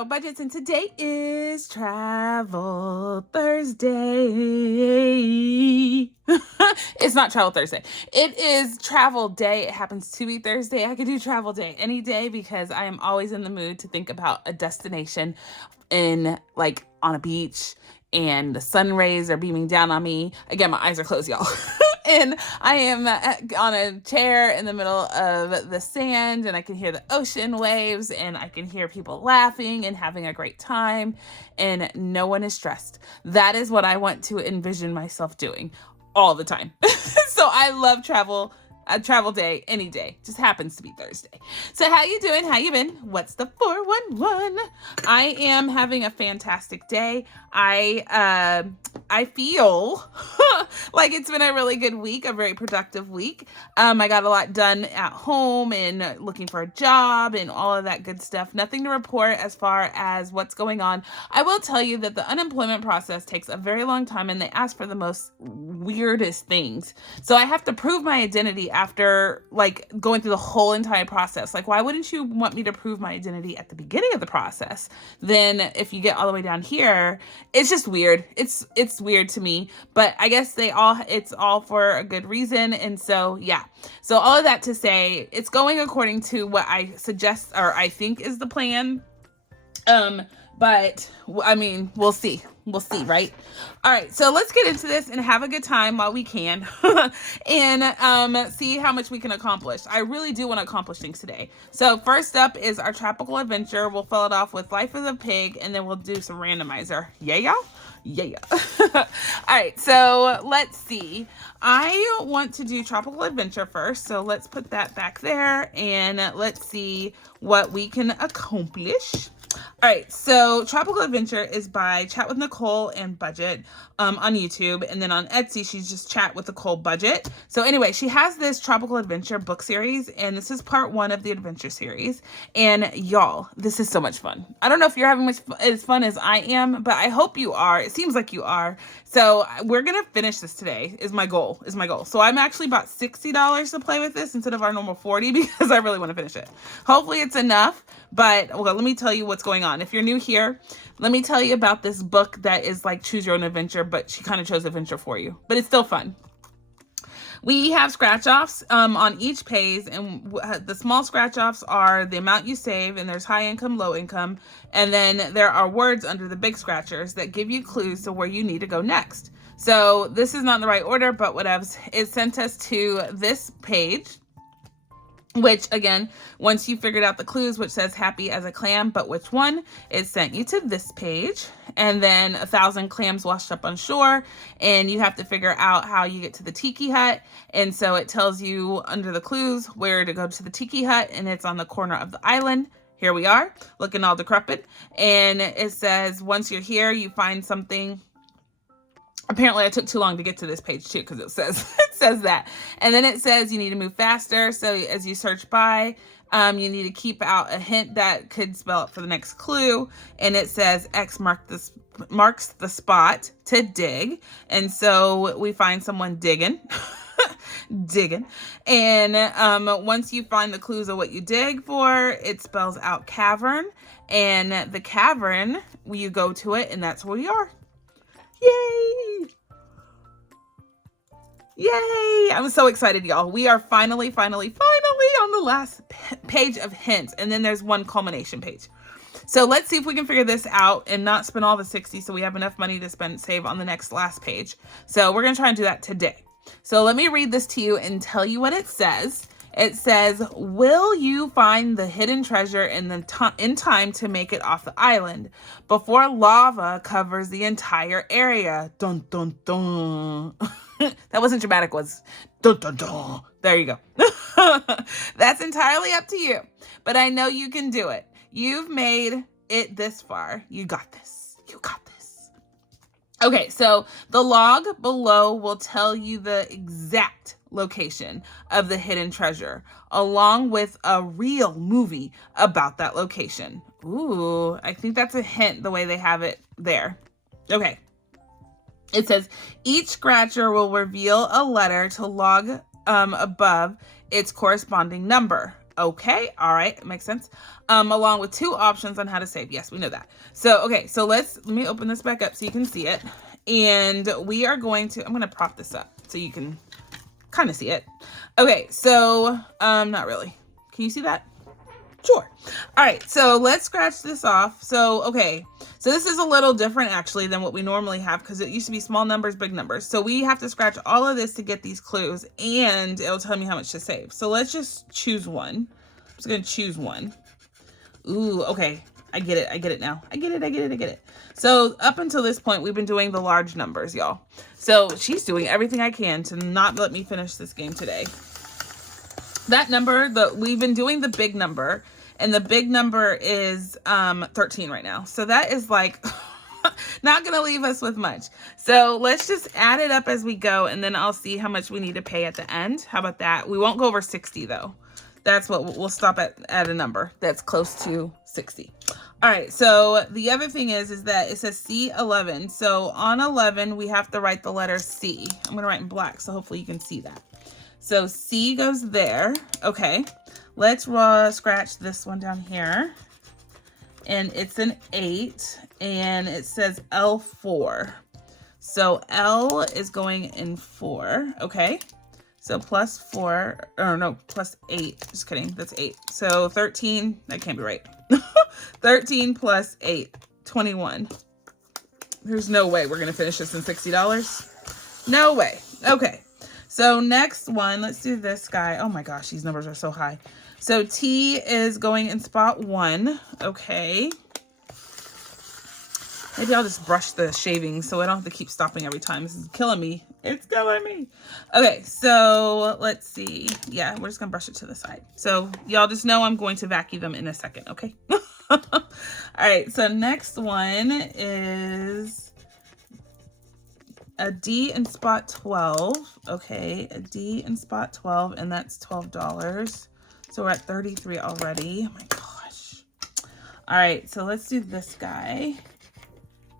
Travel Budgets, and today is Travel Thursday. It's not Travel Thursday. It is Travel Day. It happens to be Thursday. I could do Travel Day any day because I am always in the mood to think about a destination on a beach and the sun rays are beaming down on me. Again, my eyes are closed, y'all. And I am on a chair in the middle of the sand, and I can hear the ocean waves, and I can hear people laughing and having a great time, and no one is stressed. That is what I want to envision myself doing all the time. So I love travel. A travel day any day. Just happens to be Thursday. So how you doing? How you been? What's the 411? I am having a fantastic day. I feel like it's been a really good week, a very productive week. I got a lot done at home and looking for a job and all of that good stuff. Nothing to report as far as what's going on. I will tell you that the unemployment process takes a very long time and they ask for the most weirdest things. So I have to prove my identity after going through the whole entire process. Why wouldn't you want me to prove my identity at the beginning of the process? Then if you get all the way down here, it's just weird. It's weird to me, but I guess it's all for a good reason. And so, yeah. So all of that to say, it's going according to what I suggest or I think is the plan. But I mean, we'll see. We'll see, right? All right, so let's get into this and have a good time while we can and see how much we can accomplish. I really do want to accomplish things today. So first up is our tropical adventure. We'll fill it off with Life of the Pig, and then we'll do some randomizer. Yeah, y'all? Yeah. All right, so let's see. I want to do tropical adventure first, so let's put that back there, and let's see what we can accomplish. All right, so Tropical Adventure is by Chat with Nicole and Budget on YouTube. And then on Etsy, she's just Chat with Nicole Budget. So anyway, she has this Tropical Adventure book series, and this is part 1 of the adventure series. And y'all, this is so much fun. I don't know if you're having as fun as I am, but I hope you are. It seems like you are. So we're going to finish this today is my goal. So I'm actually about $60 to play with this instead of our normal $40 because I really want to finish it. Hopefully it's enough. But well, let me tell you what's going on. If you're new here, let me tell you about this book that is like Choose Your Own Adventure, but she kind of chose adventure for you. But it's still fun. We have scratch-offs on each page, and the small scratch-offs are the amount you save, and there's high income, low income, and then there are words under the big scratchers that give you clues to where you need to go next. So this is not in the right order, but whatevs. It sent us to this page, which again, once you figured out the clues, which says happy as a clam, but which one, it sent you to this page. And then 1,000 clams washed up on shore, and you have to figure out how you get to the tiki hut. And so it tells you under the clues where to go to the tiki hut, and it's on the corner of the island. Here we are, looking all decrepit. And it says once you're here, you find something. Apparently I took too long to get to this page too, because it says that. And then it says you need to move faster. So as you search by, you need to keep out a hint that could spell it for the next clue. And it says X marks the spot to dig. And so we find someone digging. And once you find the clues of what you dig for, it spells out cavern. And the cavern, you go to it, and that's where we are. Yay! I'm so excited, y'all. We are finally on the last page of hints. And then there's one culmination page. So let's see if we can figure this out and not spend all the 60 so we have enough money to save on the last page. So we're going to try and do that today. So let me read this to you and tell you what it says. It says, will you find the hidden treasure in time to make it off the island before lava covers the entire area? Dun, dun, dun. That wasn't dramatic, was dun, dun, dun. There you go. That's entirely up to you, but I know you can do it. You've made it this far. You got this. Okay, so the log below will tell you the exact location of the hidden treasure, along with a real movie about that location. Ooh, I think that's a hint the way they have it there. Okay. It says each scratcher will reveal a letter to log above its corresponding number. Okay, all right, makes sense. Along with 2 options on how to save. Yes, we know that. So, okay, so let me open this back up so you can see it. And we are going to, I'm going to prop this up so you can kind of see it. Okay, so, not really. Can you see that? Sure. All right, so let's scratch this off. So, okay, so this is a little different actually than what we normally have because it used to be small numbers, big numbers. So we have to scratch all of this to get these clues and it'll tell me how much to save. So let's just choose one. I'm just going to choose one. Ooh, okay. I get it. I get it now. I get it. So up until this point, we've been doing the large numbers, y'all. So she's doing everything I can to not let me finish this game today. That number, we've been doing the big number, and the big number is 13 right now. So that is like not going to leave us with much. So let's just add it up as we go, and then I'll see how much we need to pay at the end. How about that? We won't go over 60 though. That's what we'll stop at a number that's close to 60. All right, so the other thing is that it says C11. So on 11, we have to write the letter C. I'm going to write in black, so hopefully you can see that. So C goes there. Okay, let's scratch this one down here. And it's an 8, and it says L4. So L is going in 4, okay? So plus 4, or no, plus 8. Just kidding, that's 8. So 13, that can't be right. 13 plus 8, 21. There's no way we're gonna finish this in $60. No way. Okay, so next one, let's do this guy. Oh my gosh, these numbers are so high. So T is going in spot 1, okay. Maybe I'll just brush the shavings so I don't have to keep stopping every time. This is killing me. It's killing me. Okay, so let's see. Yeah, we're just gonna brush it to the side. So y'all just know I'm going to vacuum them in a second, okay? All right, so next one is a D in spot 12. Okay, a D in spot 12, and that's $12. So we're at 33 already. Oh my gosh. All right, so let's do this guy.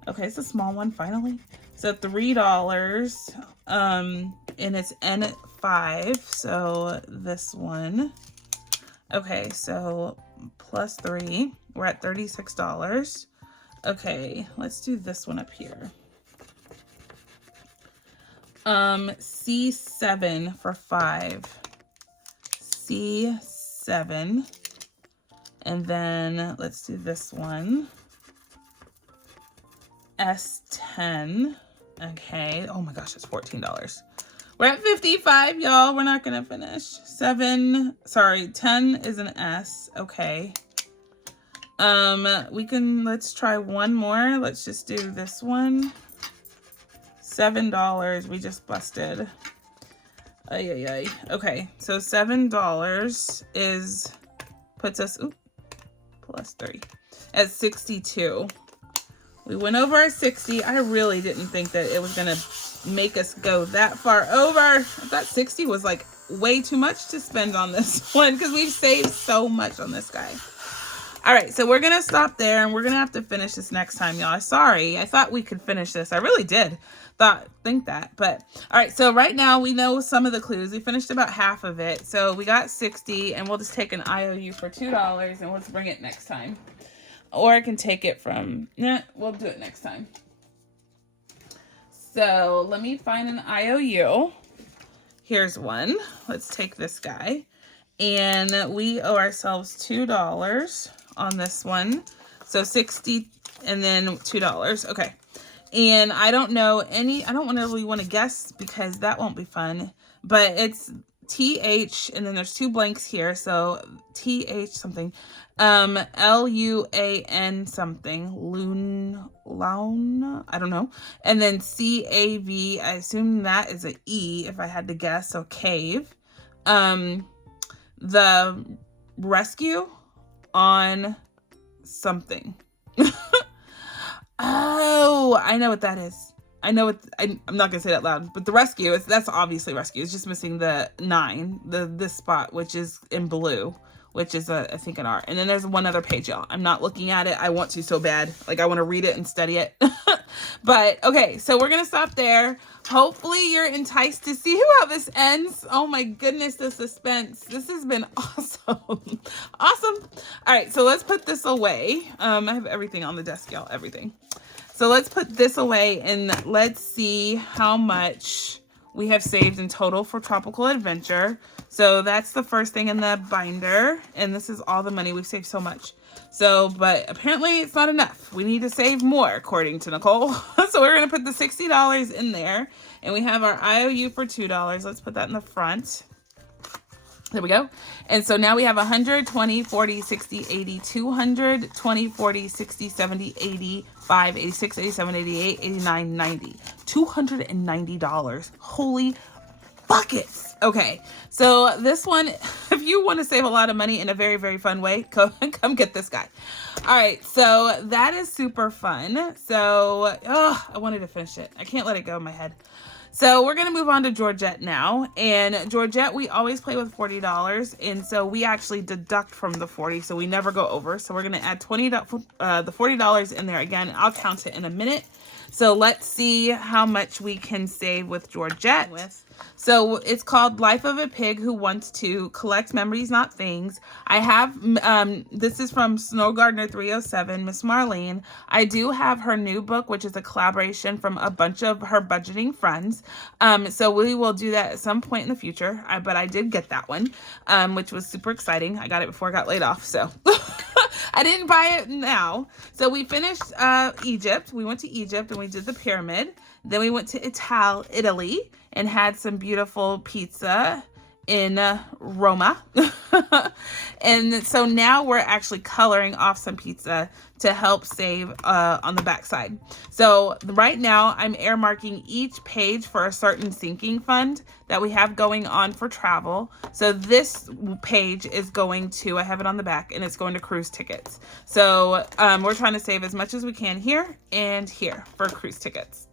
Okay, it's a small one finally. So $3, and it's N5, so this one. Okay, so plus 3, we're at $36. Okay, let's do this one up here. C7 for 5. C7. And then let's do this one. S10. Okay. Oh my gosh, it's $14. We're at 55, y'all. We're not gonna finish. 10 is an S. Okay. Let's try one more. Let's just do this one. $7. We just busted. Ay. Okay, so $7 puts us plus 3 at 62. We went over our 60. I really didn't think that it was gonna make us go that far over. I thought 60 was like way too much to spend on this one because we've saved so much on this guy. All right, so we're gonna stop there and we're gonna have to finish this next time, y'all. Sorry, I thought we could finish this. I really did think that, but all right, so right now we know some of the clues. We finished about half of it. So we got 60, and we'll just take an IOU for $2 and let's bring it next time. Or I can take it from, we'll do it next time. So let me find an IOU. Here's one. Let's take this guy. And we owe ourselves $2 on this one. So 60 and then $2. Okay. And I don't know I don't really want to guess because that won't be fun. But it's TH, and then there's 2 blanks here. So TH something. LUAN something. Loun, I don't know. And then CAV, I assume that is an E if I had to guess. So cave. The rescue on something. Oh, I know what that is. I know I'm not gonna say that loud, but the rescue that's obviously rescue. It's just missing the 9, this spot, which is in blue, which is I think an R. And then there's one other page, y'all. I'm not looking at it. I want to so bad. Like I want to read it and study it. But okay, so we're gonna stop there. Hopefully you're enticed to see how this ends. Oh my goodness, the suspense. This has been awesome. Awesome. All right, so let's put this away. I have everything on the desk, y'all, everything. So let's put this away and let's see how much we have saved in total for Tropical Adventure. So that's the first thing in the binder. And this is all the money. We've saved so much. So, but apparently it's not enough. We need to save more, according to Nicole. So we're going to put the $60 in there. And we have our IOU for $2. Let's put that in the front. There we go. And so now we have 100, 20, 40, 60, 80, 200, 20, 40, 60, 70, 85, 86, 87, 88, 89, 90. $290. Holy buckets. Okay, so this one, if you want to save a lot of money in a very, very fun way, come get this guy. All right, so that is super fun. So, I wanted to finish it. I can't let it go in my head. So we're going to move on to Georgette now. And Georgette, we always play with $40. And so we actually deduct from the 40, so we never go over. So we're going to add the $40 in there again. I'll count it in a minute. So let's see how much we can save with Georgette. So it's called Life of a Pig Who Wants to Collect Memories, Not Things. I have, this is from Snow Gardener 307, Miss Marlene. I do have her new book, which is a collaboration from a bunch of her budgeting friends. So we will do that at some point in the future. But I did get that one, which was super exciting. I got it before I got laid off, so I didn't buy it now. So we finished Egypt. We went to Egypt and we did the pyramid. Then we went to Italy and had some beautiful pizza in Roma. And so now we're actually coloring off some pizza to help save on the backside. So right now I'm air marking each page for a certain sinking fund that we have going on for travel. So this page is going to, I have it on the back, and it's going to cruise tickets. So we're trying to save as much as we can here and here for cruise tickets.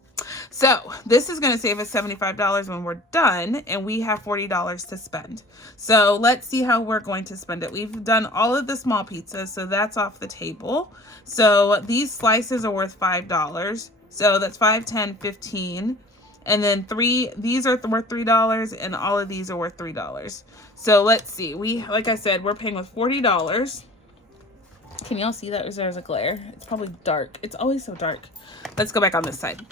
So this is going to save us $75 when we're done, and we have $40 to spend. So let's see how we're going to spend it. We've done all of the small pizzas, so that's off the table. So these slices are worth $5. So that's 5, 10, 15. And then these are worth $3, and all of these are worth $3. So let's see. Like I said, we're paying with $40. Can y'all see that? Or there's a glare? It's probably dark. It's always so dark. Let's go back on this side.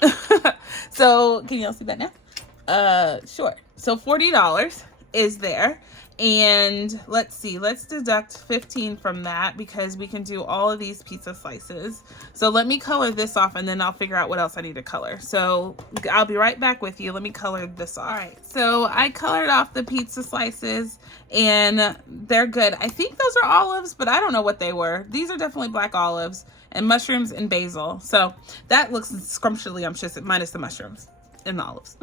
So can y'all see that now? Sure. So $40 is there. And let's see, let's deduct 15 from that because we can do all of these pizza slices. So let me color this off and then I'll figure out what else I need to color. So I'll be right back with you. Let me color this off. All right, so I colored off the pizza slices and they're good. I think those are olives, but I don't know what they were. These are definitely black olives and mushrooms and basil. So that looks scrumptiously minus the mushrooms and the olives.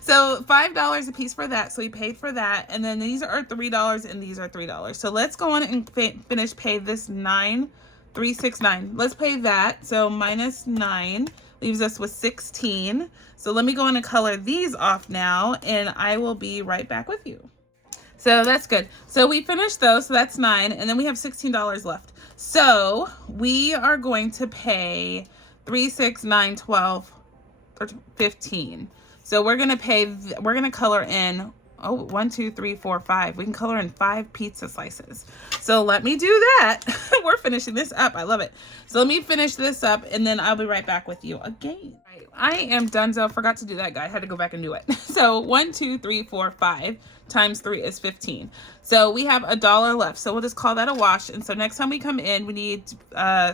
So $5 a piece for that. So we paid for that. And then these are $3 and these are $3. So let's go on and finish pay this $9,369. Let's pay that. So minus 9 leaves us with 16. So let me go on and color these off now and I will be right back with you. So that's good. So we finished those. So that's 9. And then we have $16 left. So we are going to pay 3, 6, 9, 12, 13, 15. So we're going to color in, 1, 2, 3, 4, 5. We can color in 5 pizza slices. So let me do that. We're finishing this up. I love it. So let me finish this up and then I'll be right back with you again. Right. I am donezo. Forgot to do that, guy. I had to go back and do it. So 1, 2, 3, 4, 5 times 3 is 15. So we have $1 left. So we'll just call that a wash. And so next time we come in, we need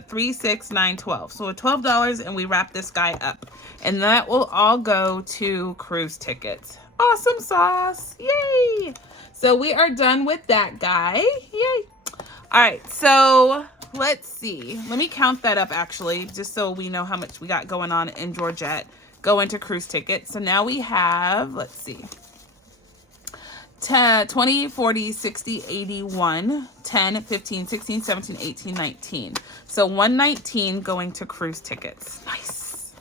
3, 6, 9, 12. So $12 and we wrap this guy up. And that will all go to cruise tickets. Awesome sauce. Yay. So we are done with that guy. Yay. All right. So let's see. Let me count that up actually, just so we know how much we got going on in Georgette. Go into cruise tickets. So now we have, let's see. 10, 20, 40, 60, 81, 10, 15, 16, 17, 18, 19. So 119 going to cruise tickets. Nice.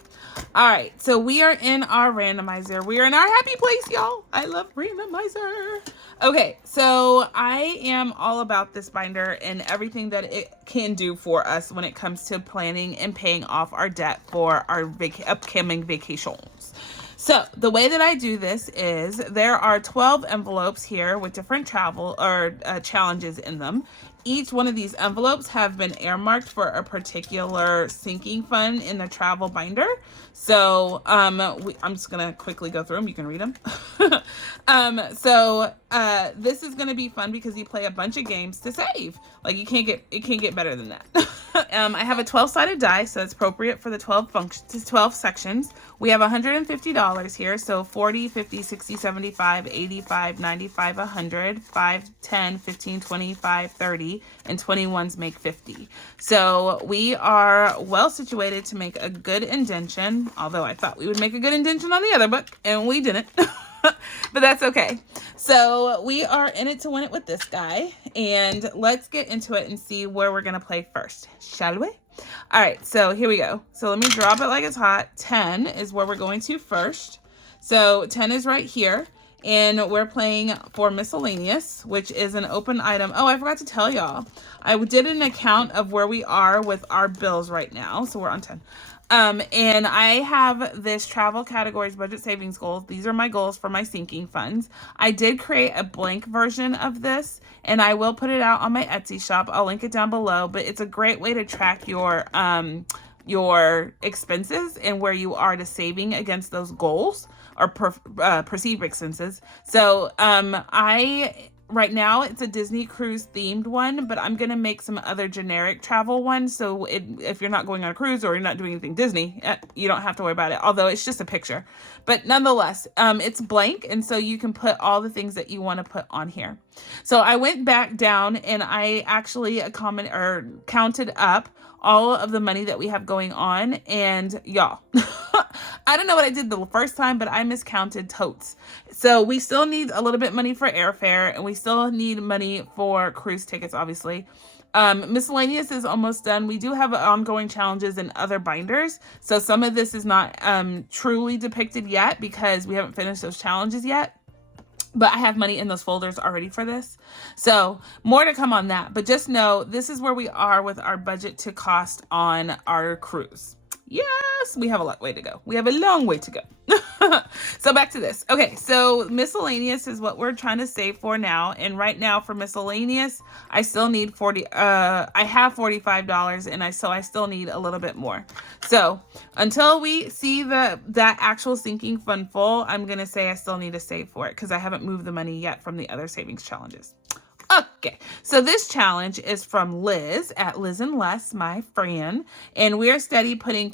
All right. So we are in our randomizer. We are in our happy place, y'all. I love randomizer. Okay. So I am all about this binder and everything that it can do for us when it comes to planning and paying off our debt for our upcoming vacations. So the way that I do this is there are 12 envelopes here with different travel or challenges in them. Each one of these envelopes have been earmarked for a particular sinking fund in the travel binder. So I'm just gonna quickly go through them. You can read them. This is gonna be fun because you play a bunch of games to save. Like it can't get better than that. I have a 12-sided die, so it's appropriate for the 12 sections. We have $150 here, so 40, 50, 60, 75, 85, 95, 100, 5, 10, 15, 25, 30, and 21s make 50. So we are well situated to make a good indention, although I thought we would make a good indention on the other book, and we didn't. But that's okay. So we are in it to win it with this guy, and let's get into it and see where we're gonna play first, shall we? All right, so here we go. So let me drop it like it's hot. 10 is where we're going to first. So 10 is right here, and we're playing for miscellaneous, which is an open item. Oh, I forgot to tell y'all. I did an account of where we are with our bills right now. So we're on 10. And I have this travel categories budget savings goals. These are my goals for my sinking funds. I did create a blank version of this, and I will put it out on my Etsy shop. I'll link it down below, but it's a great way to track your expenses and where you are to saving against those goals or perceived expenses. So, right now, it's a Disney cruise themed one, but I'm going to make some other generic travel ones. So if you're not going on a cruise or you're not doing anything Disney, you don't have to worry about it. Although it's just a picture, but nonetheless, it's blank. And so you can put all the things that you want to put on here. So I went back down and I actually counted up all of the money that we have going on, and y'all, I don't know what I did the first time, but I miscounted totes. So we still need a little bit money for airfare, and we still need money for cruise tickets, obviously. Miscellaneous is almost done. We do have ongoing challenges in other binders. So some of this is not truly depicted yet because we haven't finished those challenges yet. But I have money in those folders already for this. So more to come on that. But just know this is where we are with our budget to cost on our cruise. Yes, we have a long way to go. We have a long way to go. So back to this. Okay, so miscellaneous is what we're trying to save for now. And right now for miscellaneous, I still need I have $45 and I still need a little bit more. So until we see that actual sinking fund full, I'm going to say I still need to save for it because I haven't moved the money yet from the other savings challenges. Okay, so this challenge is from Liz at Liz and Les, my friend, and we are steady putting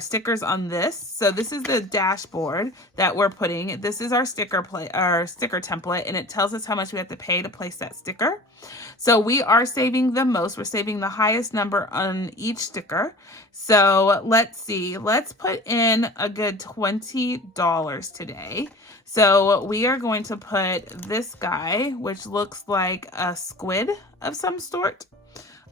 stickers on this. So this is the dashboard that we're putting. This is our sticker template, and it tells us how much we have to pay to place that sticker. So we are saving the most. We're saving the highest number on each sticker. So let's see. Let's put in a good $20 today. So we are going to put this guy, which looks like a squid of some sort.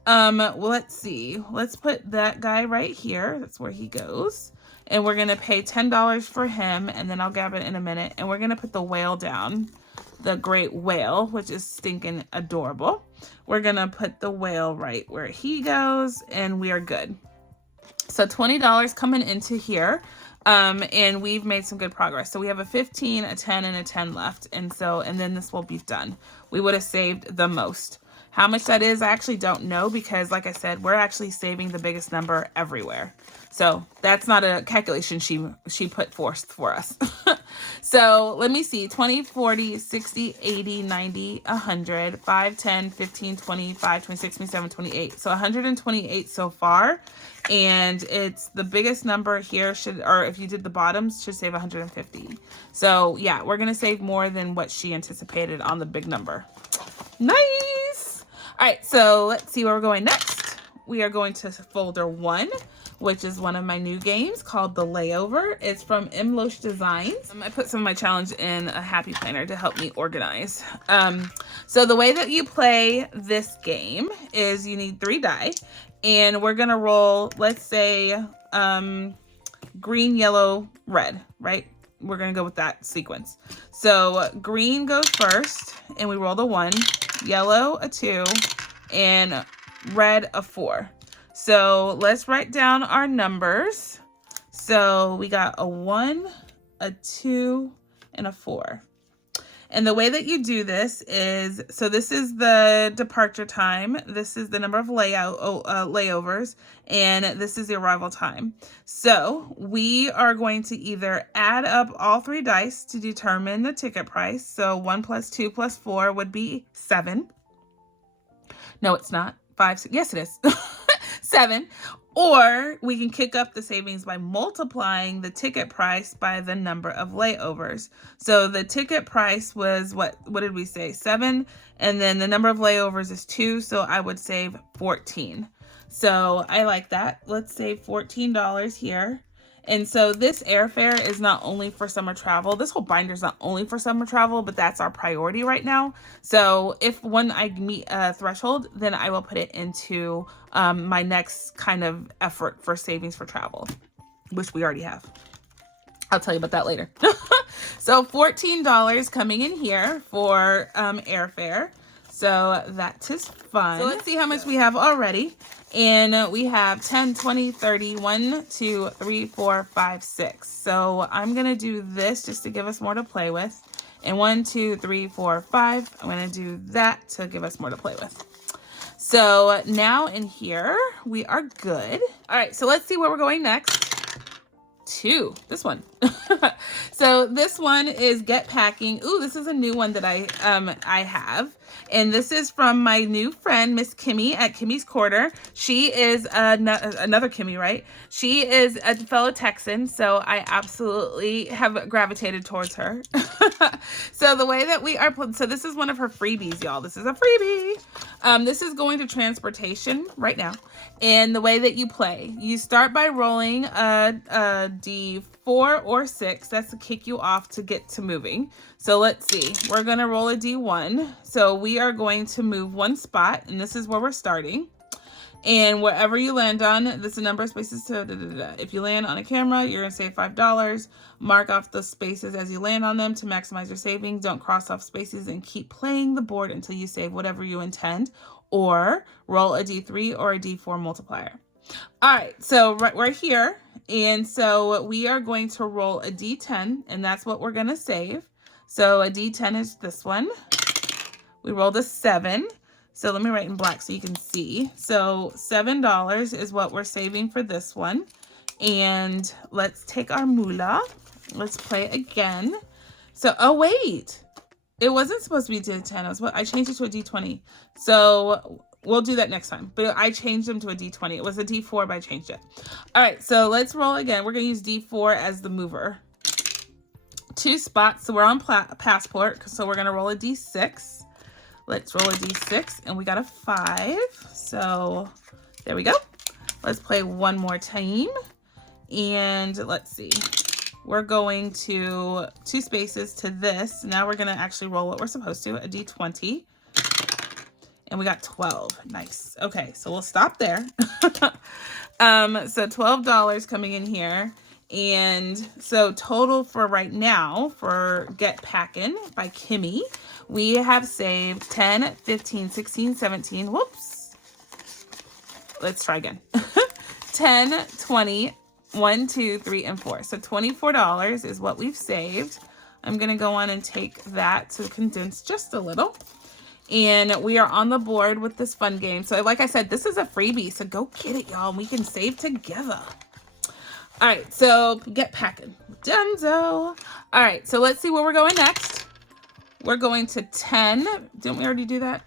Let's see. Let's put that guy right here. That's where he goes. And we're going to pay $10 for him, and then I'll grab it in a minute. And we're going to put the whale down, the great whale, which is stinking adorable. We're going to put the whale right where he goes, and we are good. So $20 coming into here. And we've made some good progress. So we have a 15, a 10, and a 10 left. And then this will be done. We would have saved the most. How much that is, I actually don't know because like I said, we're actually saving the biggest number everywhere. So that's not a calculation she put forth for us. So let me see, 20, 40, 60, 80, 90, 100, 5, 10, 15, 25, 26, 27, 28. So 128 so far. And it's the biggest number here or if you did the bottoms, should save 150. So yeah, we're going to save more than what she anticipated on the big number. Nice. All right. So let's see where we're going next. We are going to folder 1, which is one of my new games called the Layover. It's from Loesch Designs. I put some of my challenge in a happy planner to help me organize. So the way that you play this game is you need 3 die. And we're going to roll, let's say, green, yellow, red, right? We're going to go with that sequence. So green goes first, and we roll the 1, yellow a 2, and red a 4. So let's write down our numbers. So we got a 1, a 2, and a 4. And the way that you do this is, so this is the departure time, this is the number of layovers, and this is the arrival time. So we are going to either add up all 3 dice to determine the ticket price. So 1 plus 2 plus 4 would be 7. No, it's not. 5, 6, yes it is. 7. Or we can kick up the savings by multiplying the ticket price by the number of layovers. So the ticket price was, what did we say? 7. And then the number of layovers is 2. So I would save 14. So I like that. Let's save $14 here. And so this airfare is not only for summer travel. This whole binder is not only for summer travel, but that's our priority right now. So if when I meet a threshold, then I will put it into my next kind of effort for savings for travel, which we already have. I'll tell you about that later. So $14 coming in here for airfare. So that is fun. So let's see how much we have already. And we have 10, 20, 30, 1, 2, 3, 4, 5, 6. So I'm going to do this just to give us more to play with. And 1, 2, 3, 4, 5. I'm going to do that to give us more to play with. So now in here, we are good. All right, so let's see where we're going next. To this one. So this one is Get Packing. Ooh, this is a new one that I have. And this is from my new friend, Miss Kimmy at Kimmy's Quarter. She is another Kimmy, right? She is a fellow Texan, so I absolutely have gravitated towards her. So the way that we are, so this is one of her freebies, y'all. This is a freebie. This is going to transportation right now. And the way that you play, you start by rolling a D4 or 6. That's to kick you off to get to moving. So let's see. We're going to roll a D1. So we are going to move 1 spot, and this is where we're starting. And wherever you land on, this is the number of spaces to If you land on a camera, you're going to save $5. Mark off the spaces as you land on them to maximize your saving. Don't cross off spaces and keep playing the board until you save whatever you intend. Or roll a D3 or a D4 multiplier. All right, so we're here. And so we are going to roll a D10, and that's what we're going to save. So a D10 is this one. We rolled a 7. So let me write in black so you can see. So $7 is what we're saving for this one. And let's take our moolah. Let's play it again. So, oh wait. It wasn't supposed to be D10. I changed it to a D20. So we'll do that next time. But I changed them to a D20. It was a D4, but I changed it. All right, so let's roll again. We're going to use D4 as the mover. 2 spots. So we're on passport. So we're going to roll a D6. Let's roll a D6. And we got a 5. So there we go. Let's play one more time. And let's see. We're going to 2 spaces to this. Now we're going to actually roll what we're supposed to, a D20. And we got 12. Nice. Okay, so we'll stop there. So $12 coming in here. And so total for right now for Get Packin' by Kimmy, we have saved 10, 15, 16, 17. Whoops. Let's try again. 10, 20, 1, 2, 3, and 4. So $24 is what we've saved. I'm going to go on and take that to condense just a little. And we are on the board with this fun game. So like I said, this is a freebie. So go get it, y'all. We can save together. All right. So Get Packin'. Dunzo. All right. So let's see where we're going next. We're going to 10. Didn't we already do that?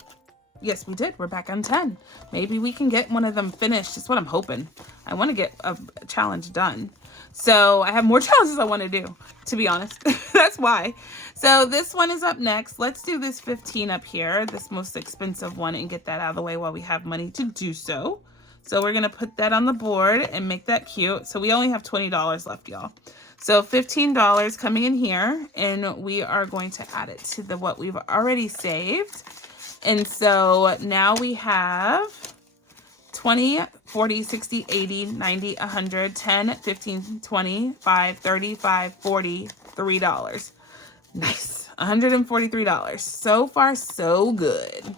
Yes, we did. We're back on 10. Maybe we can get one of them finished. That's what I'm hoping. I want to get a challenge done. So I have more challenges I want to do, to be honest. That's why. So this one is up next. Let's do this 15 up here, this most expensive one, and get that out of the way while we have money to do so. So we're going to put that on the board and make that cute. So we only have $20 left, y'all. So $15 coming in here, and we are going to add it to what we've already saved. And so now we have 20, 40, 60, 80, 90, 100, 10, 15, 20, 5, 35, 40, $3. Nice. $143. So far, so good. All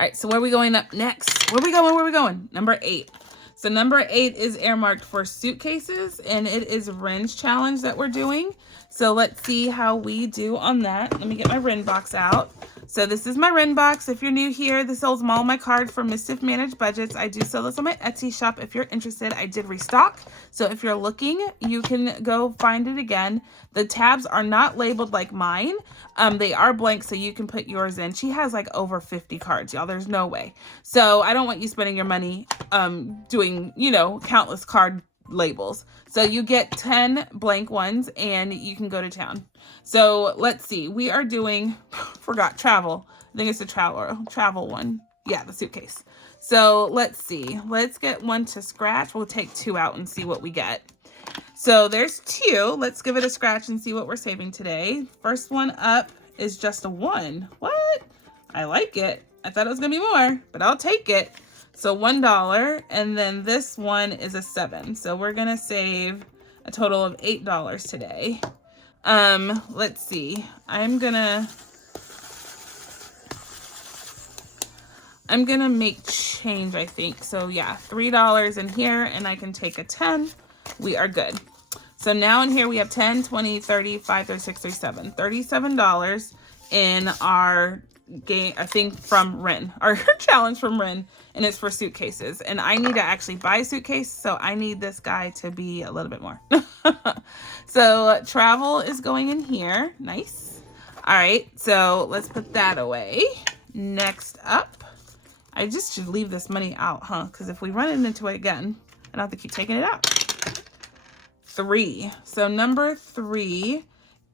right, so where are we going up next? Where are we going? Number 8. So number 8 is earmarked for suitcases, and it is Ren's challenge that we're doing. So let's see how we do on that. Let me get my Ren box out. So this is my Ren box. If you're new here, this sells all my cards for Mischief Managed Budgets. I do sell this on my Etsy shop. If you're interested, I did restock. So if you're looking, you can go find it again. The tabs are not labeled like mine. They are blank, so you can put yours in. She has like over 50 cards, y'all. There's no way. So I don't want you spending your money doing, you know, countless card labels. So you get 10 blank ones and you can go to town. So let's see. We are doing, forgot, travel. I think it's the travel one. Yeah, the suitcase. So let's see. Let's get one to scratch. We'll take 2 out and see what we get. So there's 2. Let's give it a scratch and see what we're saving today. First one up is just a 1. What? I like it. I thought it was going to be more, but I'll take it. So $1, and then this one is a 7. So we're going to save a total of $8 today. Let's see. I'm going to make change, I think. So yeah, $3 in here, and I can take a 10. We are good. So now in here we have 10, 20, 30, 5, 36, 37. $37 in our game, I think from Ren, our challenge from Ren, and it's for suitcases. And I need to actually buy a suitcase, so I need this guy to be a little bit more. So travel is going in here. Nice. All right, so let's put that away. Next up, I just should leave this money out, huh? Because if we run it into it again, I don't have to keep taking it out. 3. So number 3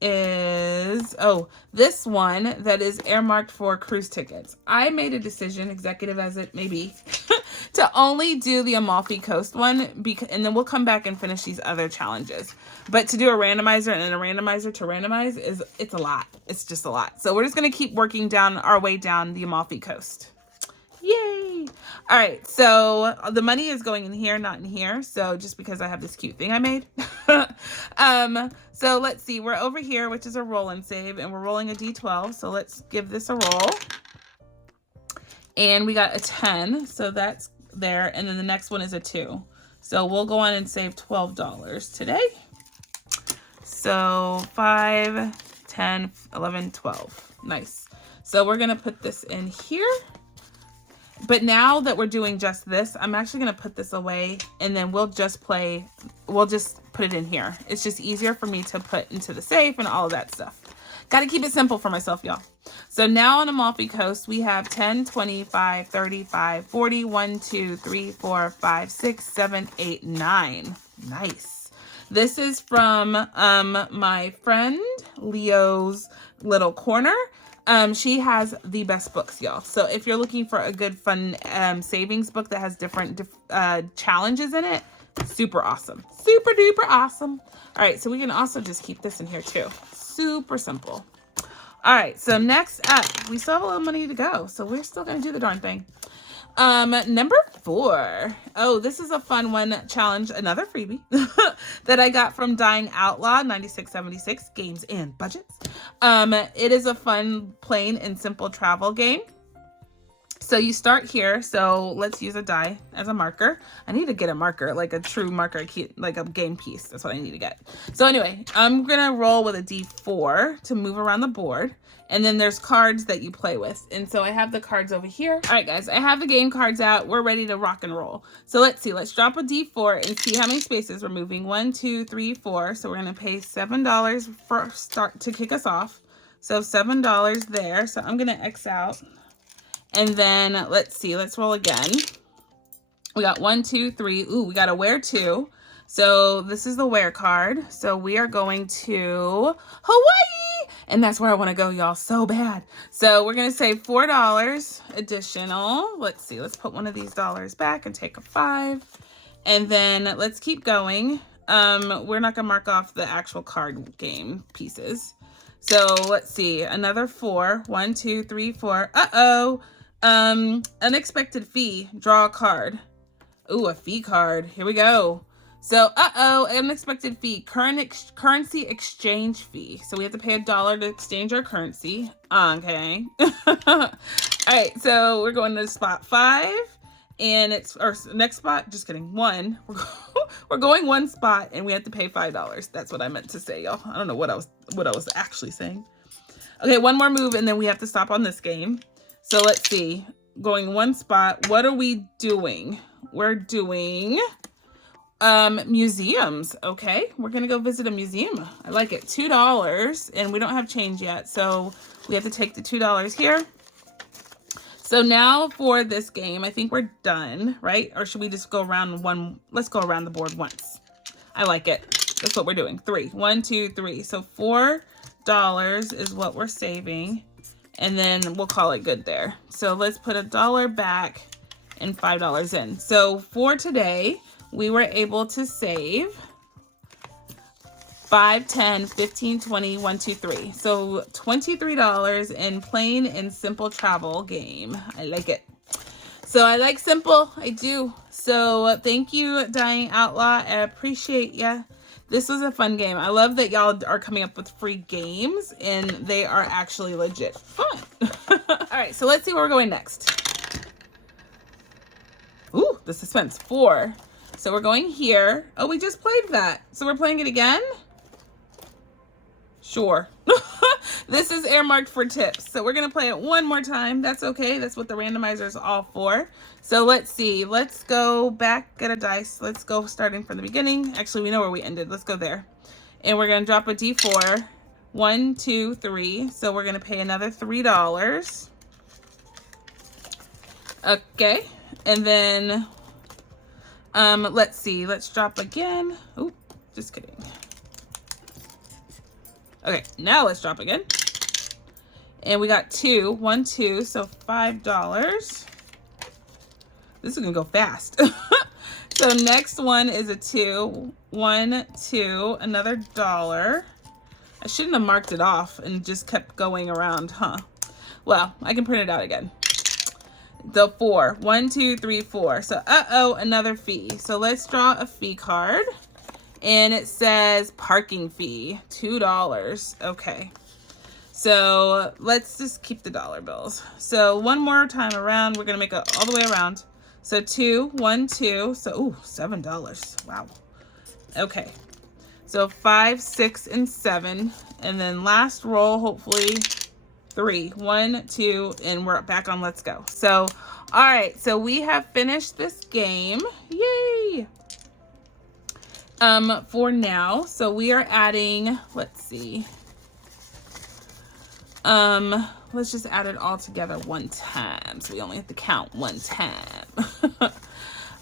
is, oh, this one that is earmarked for cruise tickets. I made a decision, executive as it may be, to only do the Amalfi Coast one, and then we'll come back and finish these other challenges. But to do a randomizer and a randomizer to randomize it's a lot. It's just a lot. So we're just going to keep working down our way down the Amalfi Coast. Yay! All right, so the money is going in here, not in here. So just because I have this cute thing I made. So let's see. We're over here, which is a roll and save, and we're rolling a D12. So let's give this a roll. And we got a 10, so that's there. And then the next one is a 2. So we'll go on and save $12 today. So 5, 10, 11, 12. Nice. So we're going to put this in here. But now that we're doing just this, I'm actually going to put this away, and then we'll just put it in here. It's just easier for me to put into the safe and all of that stuff. Got to keep it simple for myself, y'all. So now on Amalfi Coast, we have 10, 25, 35, 40, 1, 2, 3, 4, 5, 6, 7, 8, 9. Nice. This is from my friend Leo's Little Corner. She has the best books, y'all. So if you're looking for a good, fun savings book that has different challenges in it, super awesome. Super duper awesome. All right, so we can also just keep this in here too. Super simple. All right, so next up, we still have a little money to go, so we're still going to do the darn thing. Number 4. Oh, this is a fun one challenge, another freebie that I got from Dying Outlaw 9676 Games and Budgets. It is a fun, plain and simple travel game. So you start here. So let's use a die as a marker. I need to get a marker, like a true marker, like a game piece. That's what I need to get. So anyway, I'm going to roll with a D4 to move around the board. And then there's cards that you play with. And so I have the cards over here. All right, guys, I have the game cards out. We're ready to rock and roll. So let's see. Let's drop a D4 and see how many spaces we're moving. 1, 2, 3, 4. So we're going to pay $7 for start to kick us off. So $7 there. So I'm going to X out. And then let's see. Let's roll again. We got 1, 2, 3. Ooh, we got a wear 2. So this is the wear card. So we are going to Hawaii. And that's where I want to go, y'all, so bad. So we're going to save $4 additional. Let's see. Let's put one of these dollars back and take a 5. And then let's keep going. We're not going to mark off the actual card game pieces. So let's see. Another 4. 1, 2, 3, 4. Uh-oh. Unexpected fee. Draw a card. Ooh, a fee card. Here we go. So, unexpected fee, currency exchange fee. So we have to pay $1 to exchange our currency. Okay. All right, so we're going to spot 5. and it's our next spot. Just kidding. One. We're going one spot, and we have to pay $5. That's what I meant to say, y'all. I don't know what I was actually saying. Okay, one more move, and then we have to stop on this game. So let's see. Going one spot. What are we doing? We're doing museums. Okay, we're gonna go visit a museum. I like it. $2, and we don't have change yet, so we have to take the $2 here. So now for this game, I think we're done, right? Or should we just go around one? Let's go around the board once. I like it. That's what we're doing. 3. 1, 2, 3. So $4 is what we're saving, and then we'll call it good there. So let's put $1 back and $5 in. So for today, we were able to save 5, 10, 15, 20, 1, 2, 3. So $23 in plain and simple travel game. I like it. So I like simple. I do. So thank you, Dying Outlaw. I appreciate ya. This was a fun game. I love that y'all are coming up with free games, and they are actually legit fun. All right, so let's see where we're going next. Ooh, the suspense. 4. So we're going here. Oh, we just played that. So we're playing it again? Sure. This is earmarked for tips. So we're going to play it one more time. That's okay. That's what the randomizer is all for. So let's see. Let's go back, get a dice. Let's go starting from the beginning. Actually, we know where we ended. Let's go there. And we're going to drop a D4. 1, 2, 3. So we're going to pay another $3. Okay. And then, let's see. Let's drop again. Oop, just kidding. Okay, now let's drop again. And we got 2, 1, 2, so $5. This is gonna go fast. So next one is a 2, 1, 2, another $1. I shouldn't have marked it off and just kept going around, huh? Well, I can print it out again. The 4, 1, 2, 3, 4. So, another fee. So let's draw a fee card. And it says parking fee, $2. Okay. So let's just keep the dollar bills. So one more time around, we're going to make it all the way around. So 2, 1, 2. So, ooh, $7. Wow. Okay. So 5, 6, and 7. And then last roll, hopefully 3, 1, 2, and we're back on let's go. So, all right. So we have finished this game. Yay. For now, so we are adding, let's see. Let's just add it all together one time. So we only have to count one time.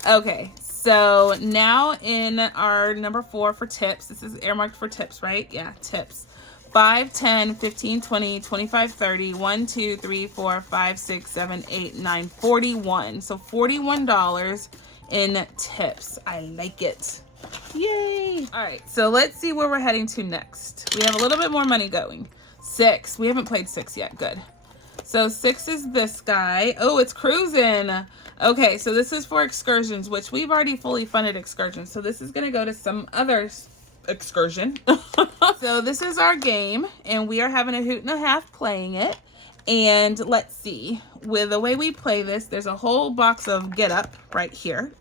Okay, so now in our number 4 for tips, this is earmarked for tips, right? Yeah, tips. 5, 10, 15, 20, 25, 30, 1, 2, 3, 4, 5, 6, 7, 8, 9, 41. So $41 in tips. I like it. Yay! All right, so let's see where we're heading to next. We have a little bit more money going. 6. We haven't played 6 yet. Good. So 6 is this guy. Oh, it's cruising. Okay, so this is for excursions, which we've already fully funded excursions. So this is going to go to some other excursion. So this is our game, and we are having a hoot and a half playing it. And let's see, with the way we play this, there's a whole box of get up right here.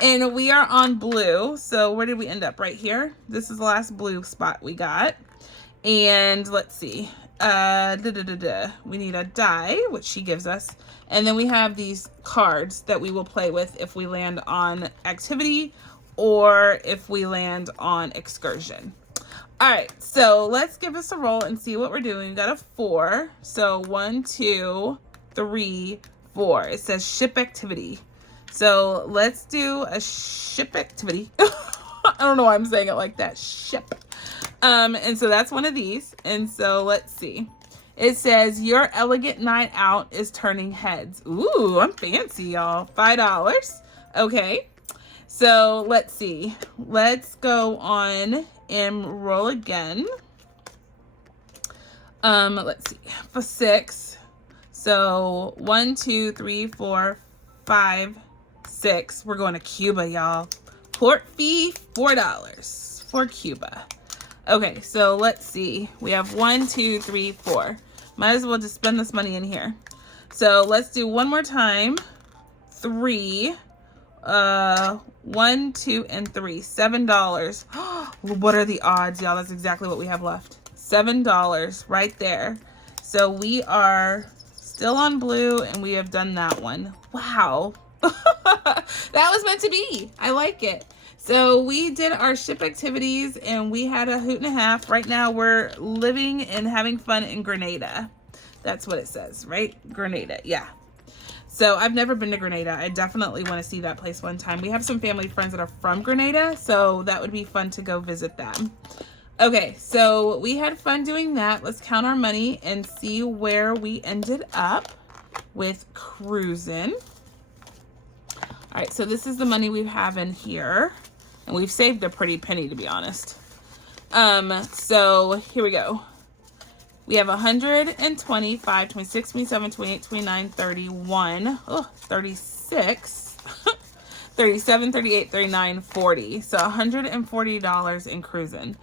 And we are on blue. So where did we end up? Right here. This is the last blue spot we got. And let's see. We need a die, which she gives us. And then we have these cards that we will play with if we land on activity or if we land on excursion. All right, so let's give us a roll and see what we're doing. We got a 4. So 1, 2, 3, 4. It says ship activity. So let's do a ship activity. I don't know why I'm saying it like that. Ship. And so that's one of these. And so let's see. It says your elegant night out is turning heads. Ooh, I'm fancy, y'all. $5. Okay. So let's see. Let's go on and roll again. Let's see. For 6. So 1, 2, 3, 4, 5, 6. We're going to Cuba, y'all. Port fee, $4 for Cuba. Okay, so let's see. We have 1, 2, 3, 4. Might as well just spend this money in here. So let's do one more time. 3. 1, 2, and 3. $7. What are the odds, y'all? That's exactly what we have left. $7 right there. So we are still on blue, and we have done that one. Wow. That was meant to be. I like it. So we did our ship activities, and we had a hoot and a half. Right now we're living and having fun in Grenada. That's what it says, right? Grenada, yeah. So I've never been to Grenada. I definitely want to see that place one time. We have some family friends that are from Grenada, so that would be fun to go visit them. Okay, so we had fun doing that. Let's count our money and see where we ended up with cruising. All right, so this is the money we have in here, and we've saved a pretty penny, to be honest. So here we go. We have 125, 26, 27, 28, 29, 31, 36, 37, 38, 39, 40. So $140 in cruising.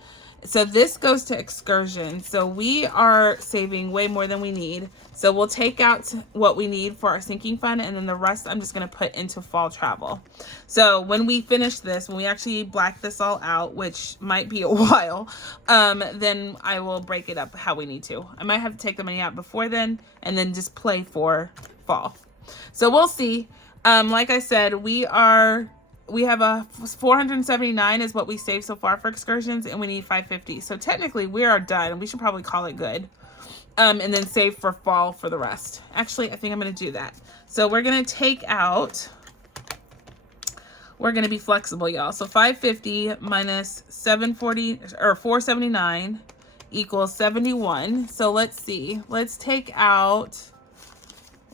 So this goes to excursions. So we are saving way more than we need. So we'll take out what we need for our sinking fund, and then the rest I'm just going to put into fall travel. So when we finish this, when we actually black this all out, which might be a while, then I will break it up how we need to. I might have to take the money out before then and then just play for fall. So we'll see. Like I said, we have a 479 is what we saved so far for excursions, and we need 550. So technically we are done. We should probably call it good. And then save for fall for the rest. Actually, I think I'm going to do that. So we're going to take out, we're going to be flexible, y'all. So 550 minus 740 or 479 equals 71. So let's see. Let's just take out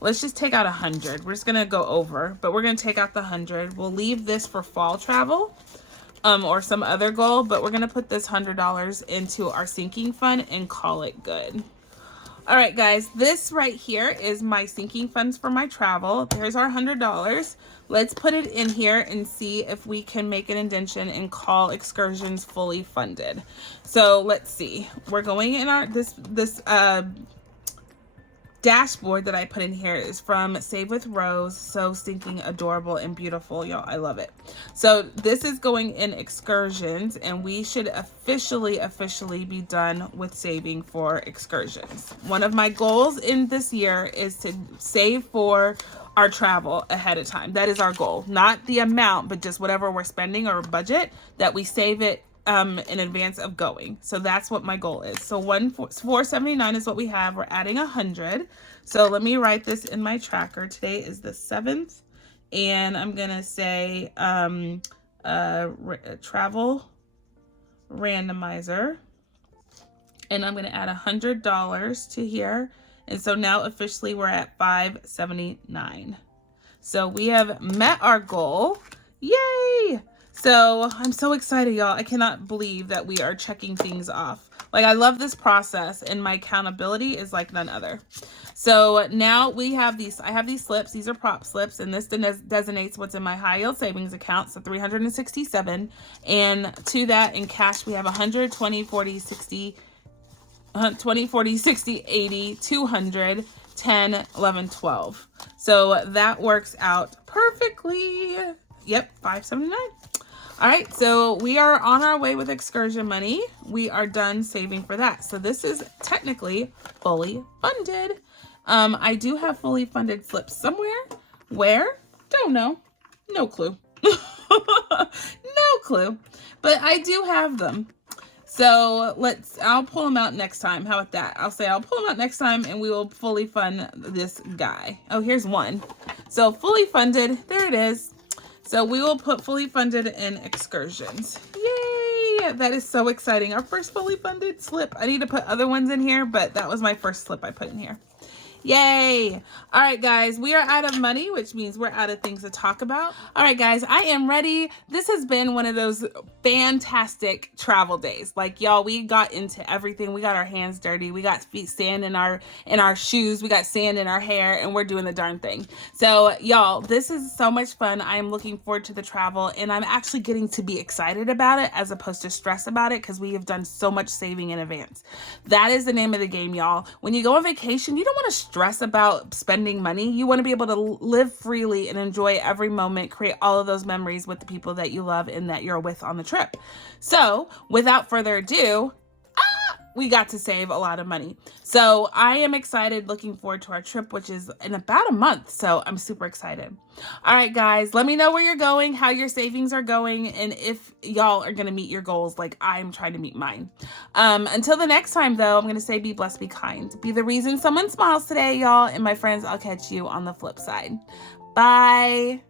100. We're just going to go over, but we're going to take out the 100. We'll leave this for fall travel. Or some other goal, but we're going to put this $100 into our sinking fund and call it good. All right, guys, this right here is my sinking funds for my travel. There's our $100. Let's put it in here and see if we can make an indentation and call excursions fully funded. So let's see. We're going in our, this dashboard that I put in here is from Save with Rose. So stinking adorable and beautiful, y'all. I love it. So this is going in excursions, and we should officially be done with saving for excursions. One of my goals in this year is to save for our travel ahead of time. That is our goal, not the amount, but just whatever we're spending or budget, that we save it in advance of going. So that's what my goal is. So 479 is what we have. We're adding 100. So let me write this in my tracker. Today is the 7th, and I'm gonna say travel randomizer, and I'm gonna add $100 to here. And so now officially we're at 579. So we have met our goal. Yay! So I'm so excited, y'all. I cannot believe that we are checking things off. Like, I love this process, and my accountability is like none other. So now we have these, I have these slips. These are prop slips, and this designates what's in my high yield savings account. So 367. And to that in cash, we have 100, 20, 40, 60, 20, 40, 60, 80, 200, 10, 11, 12. So that works out perfectly. Yep, 579. All right, so we are on our way with excursion money. We are done saving for that. So this is technically fully funded. I do have fully funded slips somewhere. Where? Don't know. No clue. No clue. But I do have them. So I'll pull them out next time. How about that? I'll pull them out next time, and we will fully fund this guy. Oh, here's one. So fully funded, there it is. So we will put fully funded in excursions. Yay! That is so exciting. Our first fully funded slip. I need to put other ones in here, but that was my first slip I put in here. Yay! All right, guys, we are out of money, which means we're out of things to talk about. All right, guys, I am ready. This has been one of those fantastic travel days. Like, y'all, we got into everything. We got our hands dirty. We got sand in our shoes. We got sand in our hair, and we're doing the darn thing. So, y'all, this is so much fun. I am looking forward to the travel, and I'm actually getting to be excited about it as opposed to stress about it, because we have done so much saving in advance. That is the name of the game, y'all. When you go on vacation, you don't want to stress about spending money. You want to be able to live freely and enjoy every moment, create all of those memories with the people that you love and that you're with on the trip. So without further ado, we got to save a lot of money. So I am excited, looking forward to our trip, which is in about a month. So I'm super excited. All right, guys, let me know where you're going, how your savings are going, and if y'all are going to meet your goals like I'm trying to meet mine. Until the next time, though, I'm going to say be blessed, be kind. Be the reason someone smiles today, y'all. And my friends, I'll catch you on the flip side. Bye.